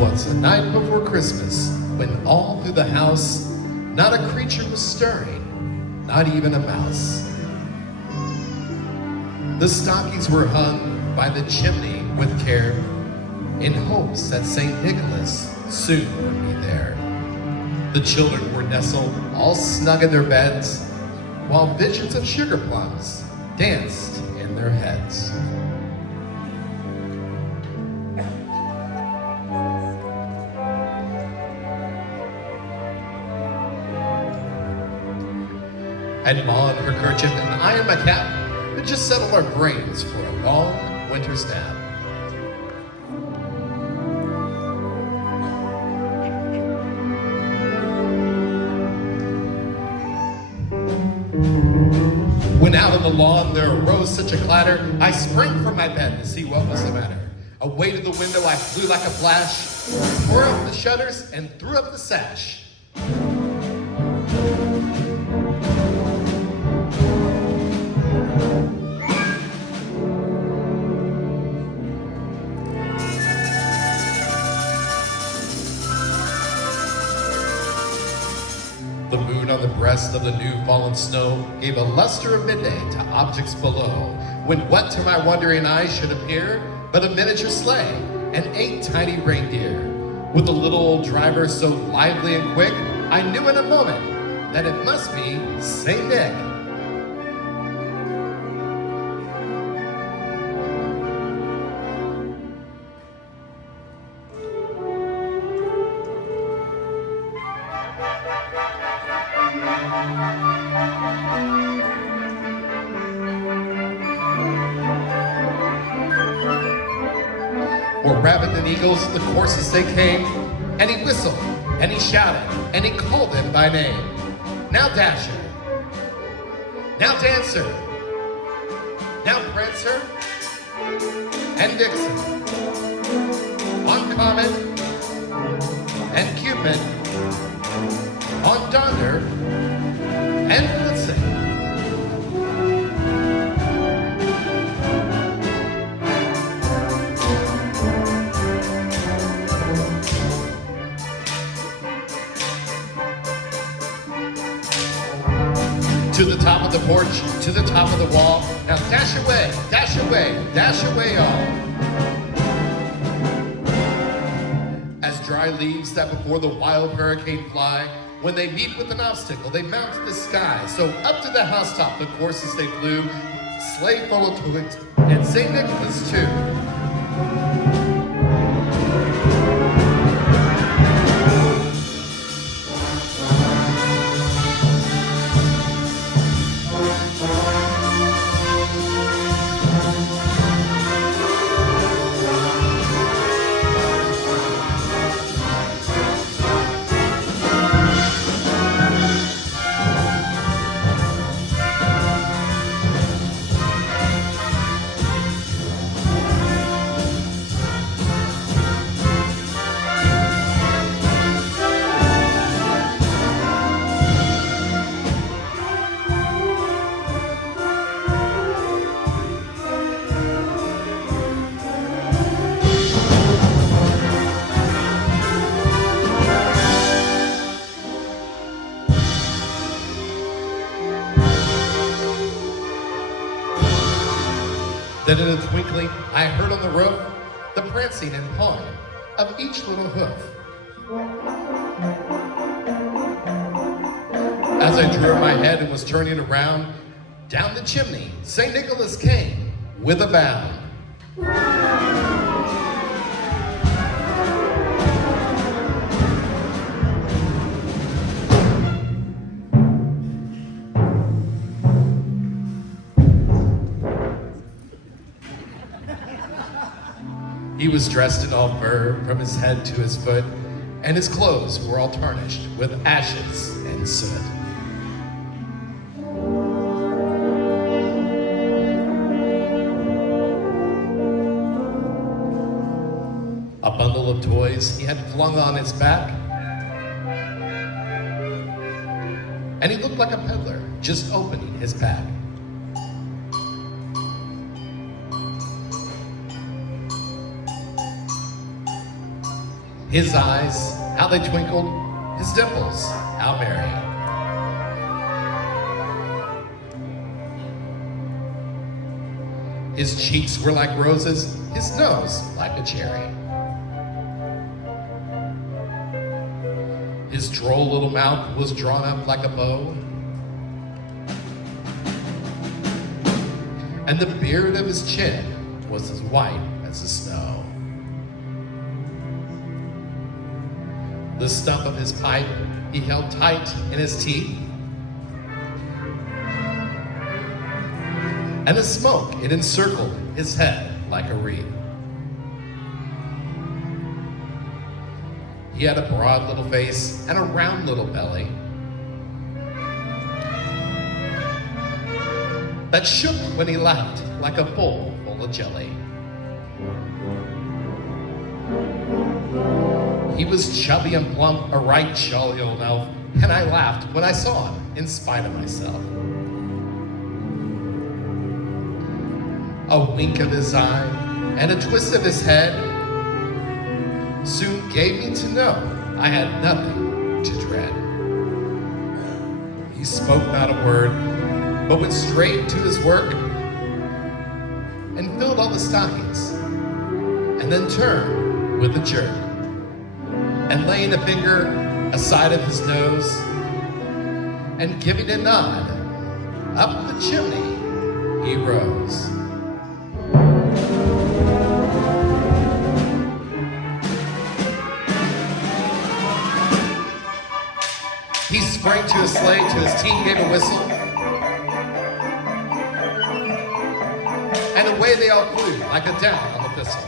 'Twas the night before Christmas, when all through the house not a creature was stirring, not even a mouse. The stockings were hung by the chimney with care, in hopes that St. Nicholas soon would be there. The children were nestled all snug in their beds, while visions of sugar plums danced in their heads. And Ma in her kerchief and I in my cap would just settle our brains for a long winter's nap. When out on the lawn there arose such a clatter, I sprang from my bed to see what was the matter. Away to the window I flew like a flash, tore up the shutters and threw up the sash. The moon on the breast of the new fallen snow gave a luster of midday to objects below, when what to my wondering eyes should appear but a miniature sleigh and 8 tiny reindeer. With a little old driver so lively and quick, I knew in a moment that it must be St. Nick. More rapid than eagles, the courses they came, and he whistled, and he shouted, and he called them by name. Now Dasher, now Dancer, now Prancer, and Vixen, on Comet, and Cupid, on Donder, and Blitzen. To the top of the porch, to the top of the wall. Now dash away, dash away, dash away all. As dry leaves that before the wild hurricane fly, when they meet with an obstacle, they mount to the sky. So up to the housetop the courses they flew, sleigh full of twigs, and St. Nicholas too. Then in a twinkling, I heard on the roof the prancing and pawing of each little hoof. As I drew my head and was turning around, down the chimney, St. Nicholas came with a bound. He was dressed in all fur from his head to his foot, and his clothes were all tarnished with ashes and soot. A bundle of toys he had flung on his back, and he looked like a peddler just opening his pack. His eyes, how they twinkled, his dimples, how merry. His cheeks were like roses, his nose like a cherry. His droll little mouth was drawn up like a bow. And the beard of his chin was as white as the snow. The stump of his pipe he held tight in his teeth. And the smoke, it encircled his head like a wreath. He had a broad little face and a round little belly that shook when he laughed like a bowl full of jelly. He was chubby and plump, a right jolly old elf, and I laughed when I saw him in spite of myself. A wink of his eye and a twist of his head soon gave me to know I had nothing to dread. He spoke not a word, but went straight to his work and filled all the stockings, and then turned with a jerk, and laying a finger aside of his nose and giving a nod, up the chimney he rose. He sprang to his sleigh, to his team gave a whistle, and away they all flew like a down on the thistle.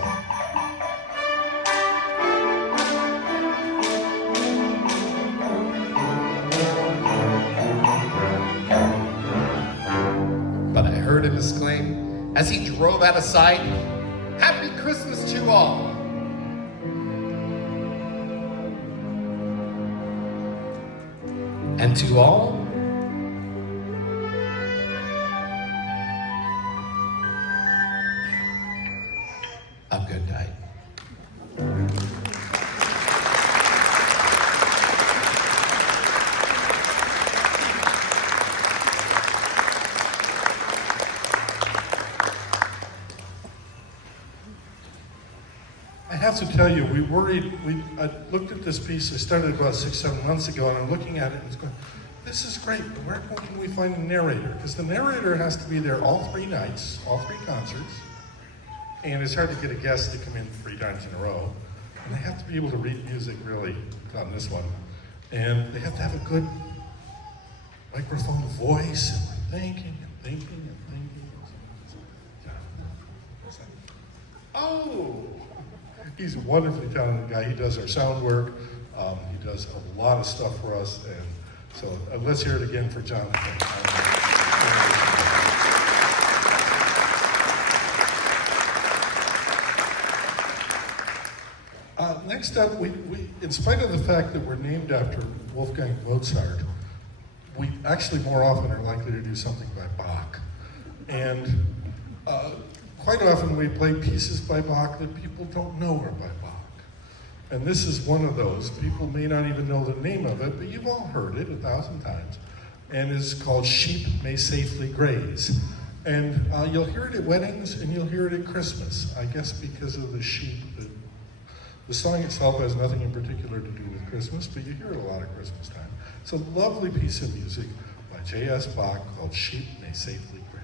But I heard him exclaim, as he drove out of sight, "Happy Christmas to all!" And to all, a good night. I have to tell you, I looked at this piece, I started about 6-7 months ago, and I'm looking at it and it's going, this is great, but where can we find a narrator? Because the narrator has to be there all 3 nights, all 3 concerts, and it's hard to get a guest to come in 3 times in a row. And they have to be able to read music really on this one. And they have to have a good microphone voice, and we're thinking and thinking and thinking. Oh! He's a wonderfully talented guy. He does our sound work. He does a lot of stuff for us. And so let's hear it again for Jonathan. Next up, we, in spite of the fact that we're named after Wolfgang Mozart, we actually more often are likely to do something by Bach. And quite often we play pieces by Bach that people don't know are by Bach. And this is one of those. People may not even know the name of it, but you've all heard it 1,000 times. And it's called Sheep May Safely Graze. And you'll hear it at weddings and you'll hear it at Christmas, I guess because of the sheep. The song itself has nothing in particular to do with Christmas, but you hear it a lot at Christmas time. It's a lovely piece of music by J.S. Bach called Sheep May Safely Graze.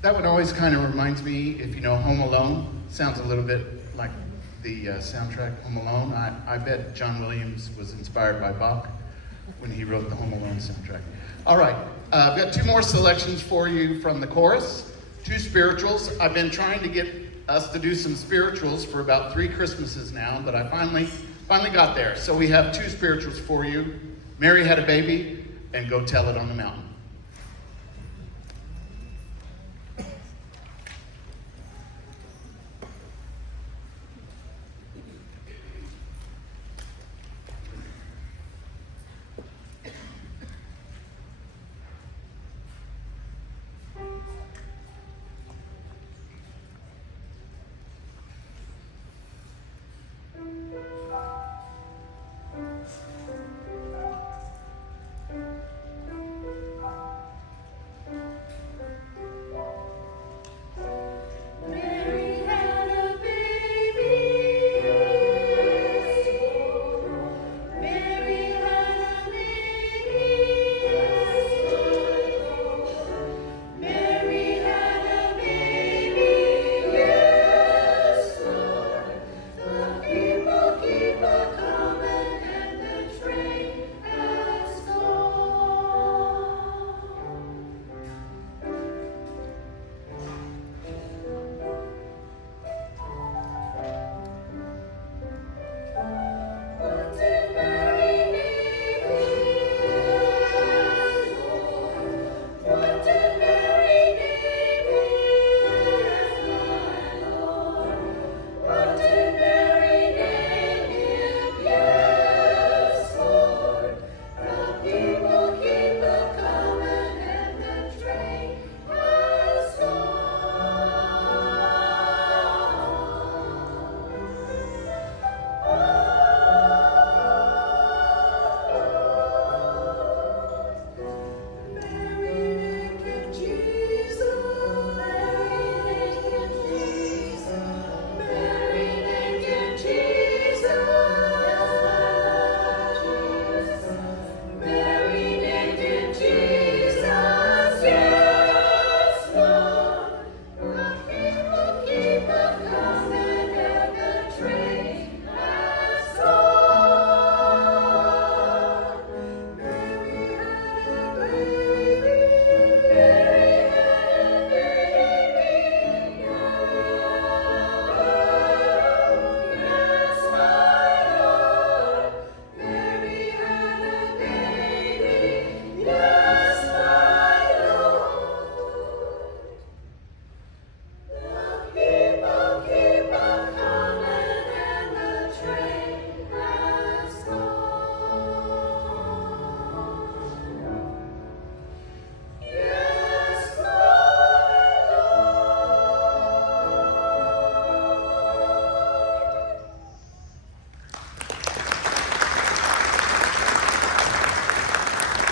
That one always kind of reminds me, if you know Home Alone, sounds a little bit like the soundtrack Home Alone. I bet John Williams was inspired by Bach when he wrote the Home Alone soundtrack. All right, I've got two more selections for you from the chorus, two spirituals. I've been trying to get us to do some spirituals for about 3 Christmases now, but I finally got there. So we have two spirituals for you, Mary Had a Baby and Go Tell It on the Mountain.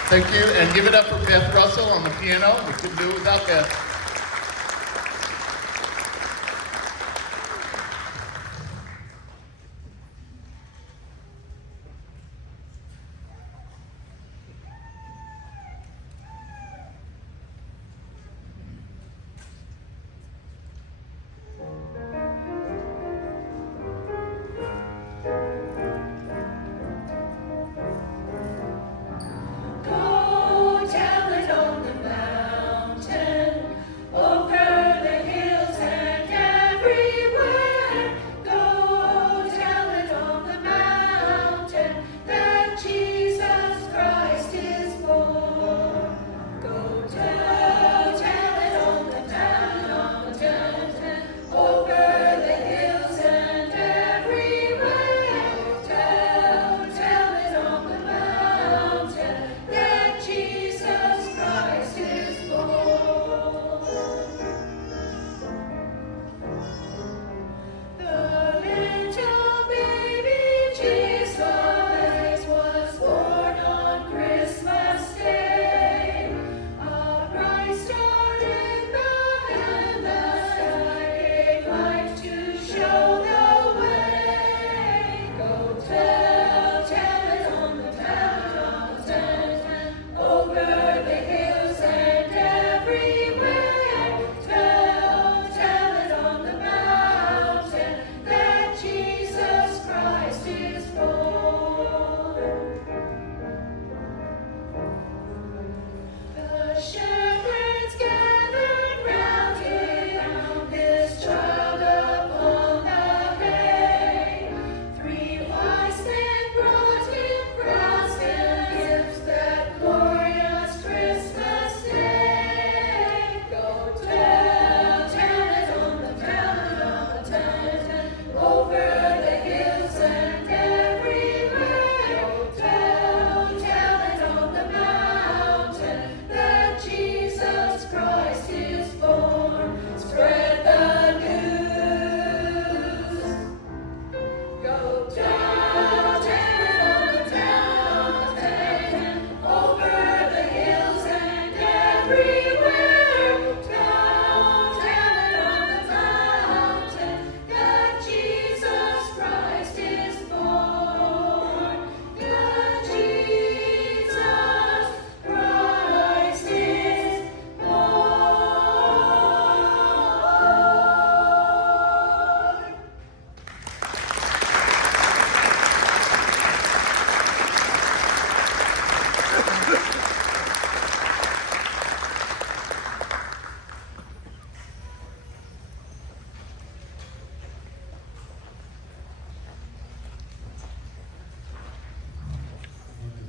Thank you, and give it up for Beth Russell on the piano. We couldn't do it without Beth. Go tell it on the mountain.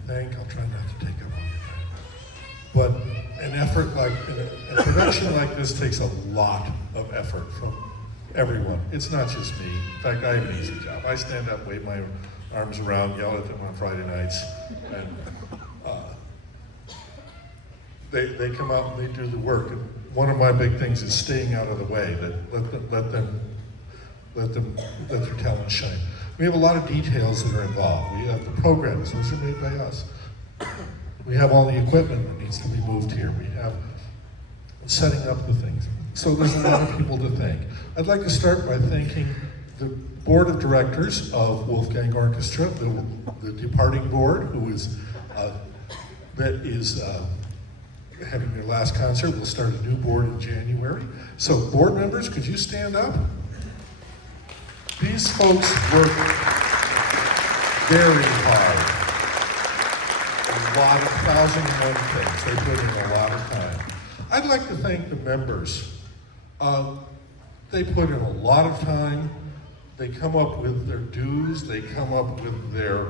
thank. I'll try not to take up all your time. But an effort like, a production like this takes a lot of effort from everyone. It's not just me. In fact, I have an easy job. I stand up, wave my arms around, yell at them on Friday nights, and they come out and they do the work. And one of my big things is staying out of the way. That let their talent shine. We have a lot of details that are involved. We have the programs; those are made by us. We have all the equipment that needs to be moved here. We have setting up the things. So there's a lot of people to thank. I'd like to start by thanking the board of directors of Wolfgang Orchestra, the departing board, who is having their last concert. We'll start a new board in January. So board members, could you stand up? These folks work very hard. A lot of 1,001 things. They put in a lot of time. I'd like to thank the members. They put in a lot of time. They come up with their dues. They come up with their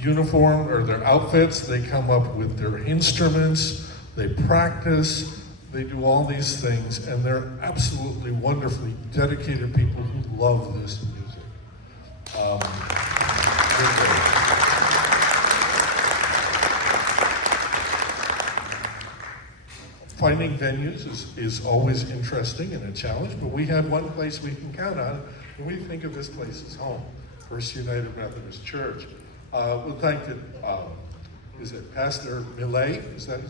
uniform or their outfits. They come up with their instruments. They practice. They do all these things, and they're absolutely wonderfully dedicated people who love this music. Finding venues is always interesting and a challenge, but we have one place we can count on, and we think of this place as home, First United Methodist Church. We'll thank it, is it Pastor Millet? Am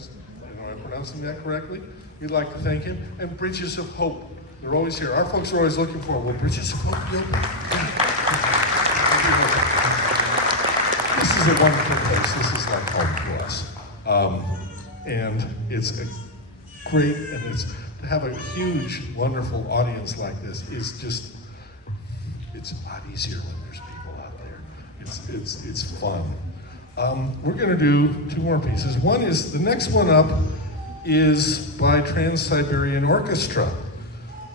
I pronouncing that correctly? We'd like to thank him. And Bridges of Hope. They're always here. Our folks are always looking for, will Bridges of Hope be open? This is a wonderful place. This is like home to us. And it's great, and to have a huge, wonderful audience like this is just, it's a lot easier when there's people out there. It's fun. We're going to do two more pieces. One is, the next one up is by Trans-Siberian Orchestra.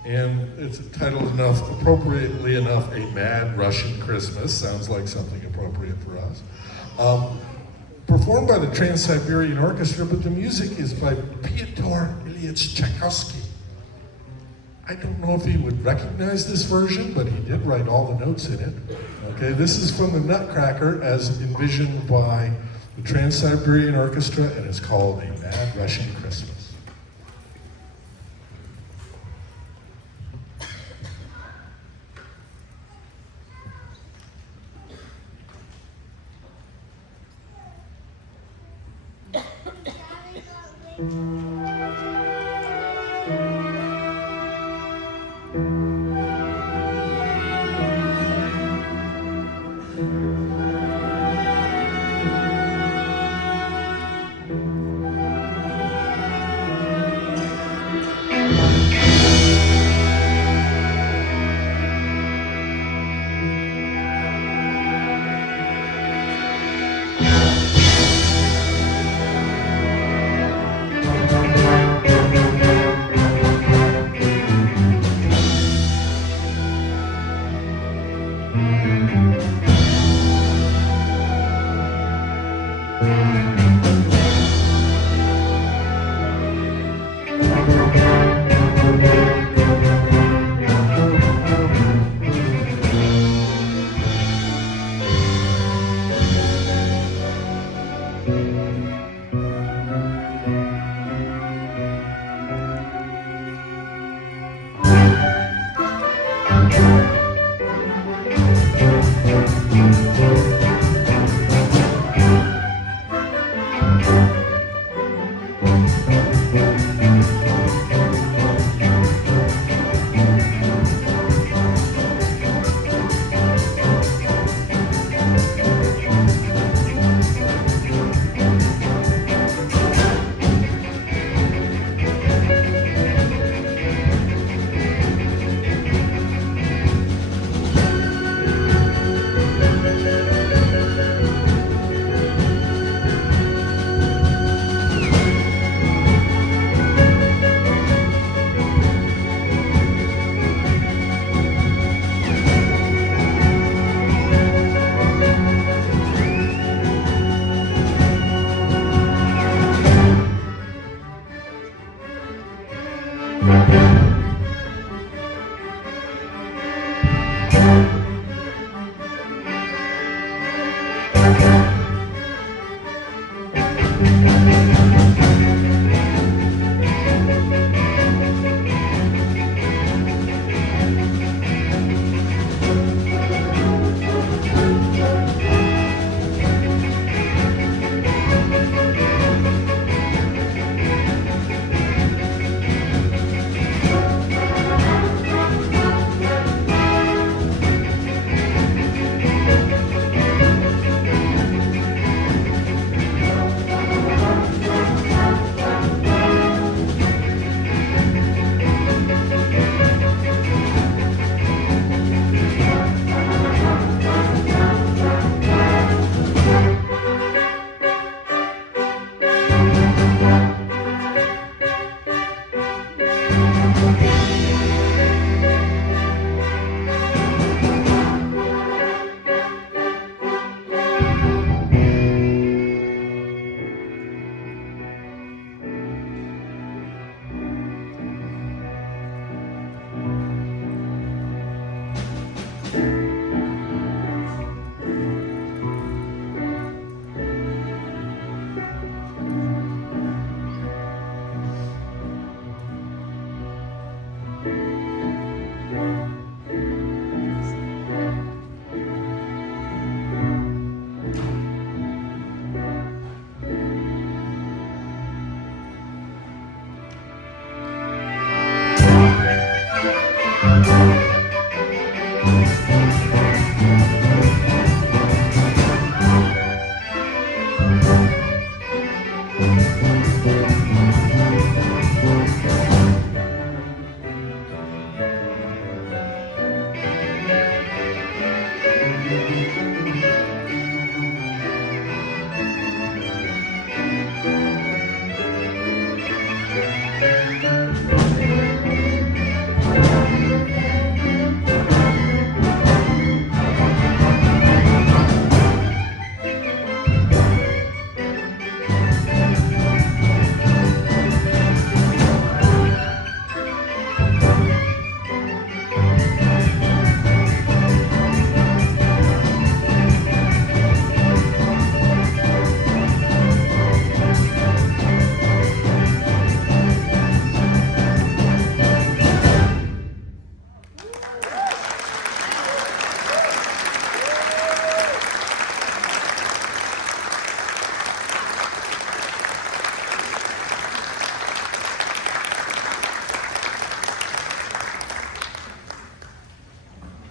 And it's titled appropriately enough, A Mad Russian Christmas. Sounds like something appropriate for us. Performed by the Trans-Siberian Orchestra, but the music is by Pyotr Ilyich Tchaikovsky. I don't know if he would recognize this version, but he did write all the notes in it. Okay, this is from the Nutcracker as envisioned by the Trans-Siberian Orchestra, and it's called A Mad Russian Christmas.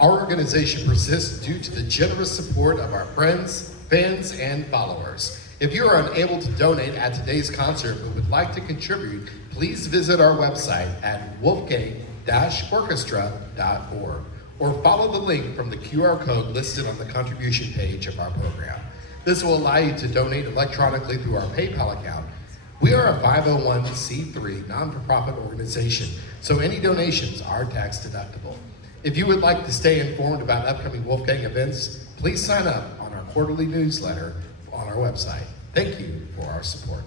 Our organization persists due to the generous support of our friends, fans, and followers. If you are unable to donate at today's concert but would like to contribute, please visit our website at wolfgang-orchestra.org or follow the link from the QR code listed on the contribution page of our program. This will allow you to donate electronically through our PayPal account. We are a 501c3 non-for-profit organization, so any donations are tax deductible. If you would like to stay informed about upcoming Wolfgang events, please sign up on our quarterly newsletter on our website. Thank you for our support.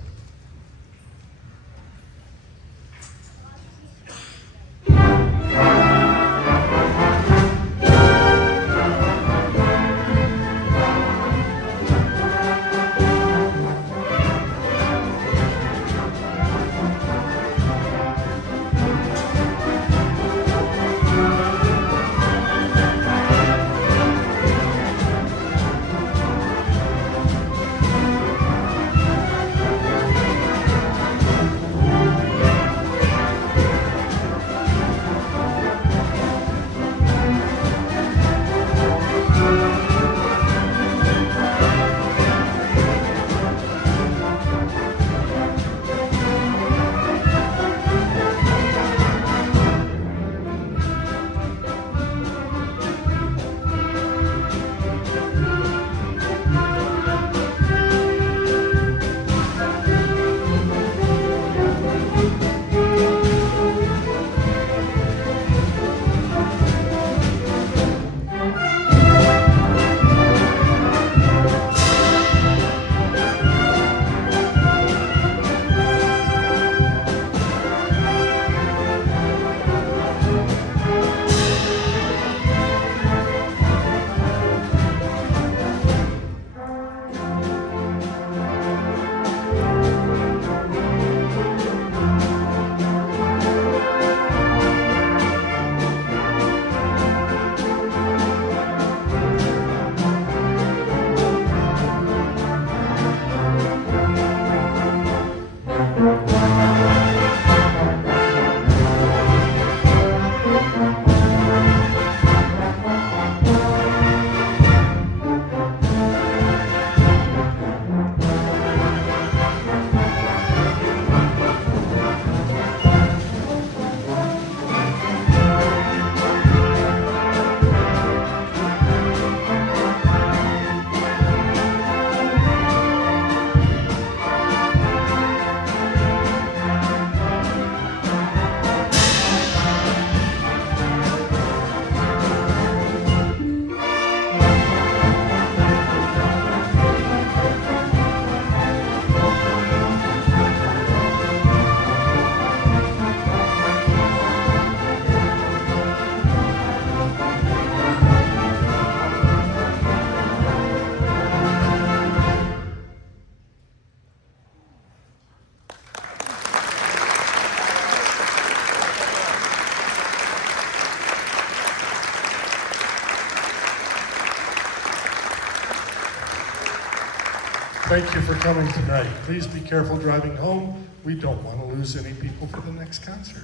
Thank you for coming tonight. Please be careful driving home. We don't want to lose any people for the next concert.